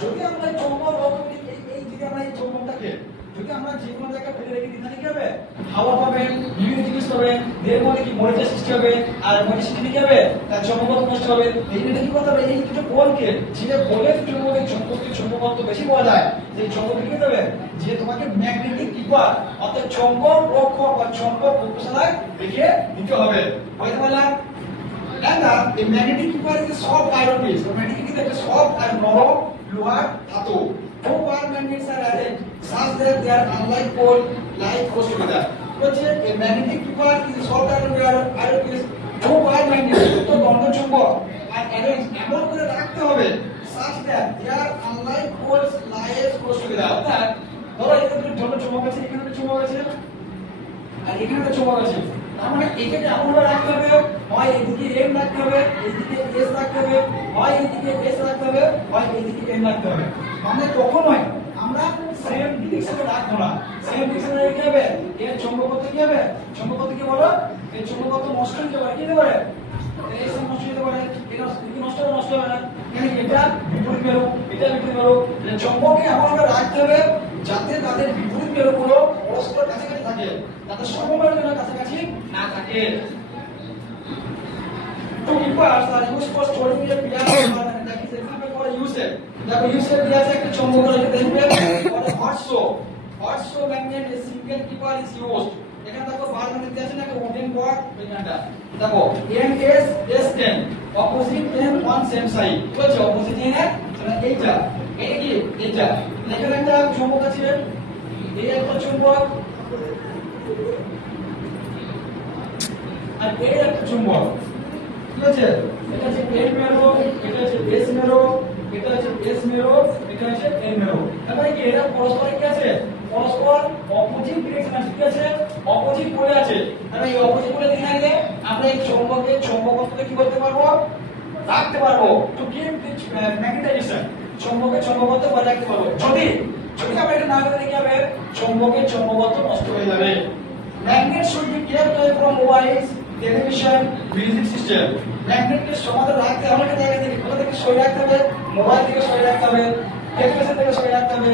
যদি আমরা চৌম্বক এই যদি আমরা এই চৌম্বকটাকে যদি আমরা যে কোনো জায়গায় ফেলে রেখে দিই তাহলে কি হবে? হাওয়া পাবে, বিভিন্ন জিনিস হবে, এর মধ্যে কি মরিচা সৃষ্টি হবে, আর মরিচা সৃষ্টি কি হবে? তার চৌম্বকত্ব নষ্ট হবে। এই জন্য কি করতে হবে? এই দুটো বলকে যে বলের দুটোর মধ্যে চৌম্বকত্ব বেশি পাওয়া যায়, সেই চৌম্বক কি করতে হবে? যে তোমাকে ম্যাগনেটিক কিপার অর্থাৎ চৌম্বক পক্ষ বা চৌম্বক প্রকোষণায় রেখে দিতে হবে। বুঝতে পারলাম? And the magnetic keeper is a soft iron piece. So magnetic is a soft and নরম লোহার ধাতু. Two wire magnets are arranged such that they are unlike pole like close together. হচ্ছে a magnetic keeper is a soft iron piece. Two wire magnets দুটো বন্ধন চুম্বক আর arranged এমন করে রাখতে হবে such that they are unlike poles like close together. অর্থাৎ ধরো এখানে দুটো বন্ধন চুম্বক আছে, এখানে একটা চুম্বক আছে আর এখানে একটা চুম্বক আছে। তার মানে এটাকে এমন ভাবে রাখতে হবে, হয় এদিকে এম রাখতে হবে, এইদিকে এস রাখতে হবে, হয় এইদিকে এস রাখতে হবে, হয় এইদিকে এম রাখতে হবে। মানে কখনোই আমরা সেম ডিরেকশনে রাখবো না। সেম ডিরেকশনে রেখে হবে এর চৌম্বকত্ব কি হবে? চৌম্বকত্ব কি বলো? এই চৌম্বকত্ব নষ্ট হতে পারে, কি হতে পারে? এই সব নষ্ট হতে পারে। এটা নষ্ট হবে না। মানে এটা বিপরীত মেরু, এটা বিপরীত মেরু। চৌম্বককে এমন ভাবে রাখতে হবে যাতে তাদের বিপরীত মেরুগুলো পরস্পর কাছাকাছি থাকে, তাদের সমমেরু যেন কাছাকাছি না থাকে। তো keepers are used for storing a pair of wire, that is example for a U-shape. দেখো U-shape দেয়া আছে, একটা চৌম্বক রেখে দেখবে for a hot show magnet a single keeper is used. এখানে দেখো বার মানে দেয়া আছে না, একটা wooden board এখানটা দেখো NS S10 opposite and one same side বলছে opposite এর এইটা এটা কি এইটা এখানে একটা চৌম্বক আছে, এই একটা চৌম্বক আর এই একটা চৌম্বক, ঠিক আছে? এটা হচ্ছে এন মেরু, এটা হচ্ছে এস মেরু, এটা হচ্ছে এস মেরু, এটা হচ্ছে এন মেরু। তাহলে কি এরা পরস্পর কি আছে? পরস্পর অপোজিট ডিরেকশন আছে, ঠিক আছে? অপোজিট পোলে আছে। তাহলে এই অপোজিট পোলে দিকে গেলে আমরা এই চৌম্বকের চৌম্বকত্বকে কি করতে পারবো? রাখতে পারবো। টু কিপ দিস ম্যাগনেটাইজেশন, চৌম্বকের চৌম্বকত্ব বজায় রাখতে পারবো। যদি আমরা এটা না করে কি হবে? চৌম্বকের চৌম্বকত্ব নষ্ট হয়ে যাবে। Magnet should be kept away from mobiles, television, music system. ম্যাগনেটকে সমাধান রাখতে হবে, একটা জায়গা থেকে কোথা থেকে সরিয়ে রাখতে হবে? মোবাইল থেকে সরিয়ে রাখতে হবে, টেলিভিশন থেকে সরিয়ে রাখতে হবে।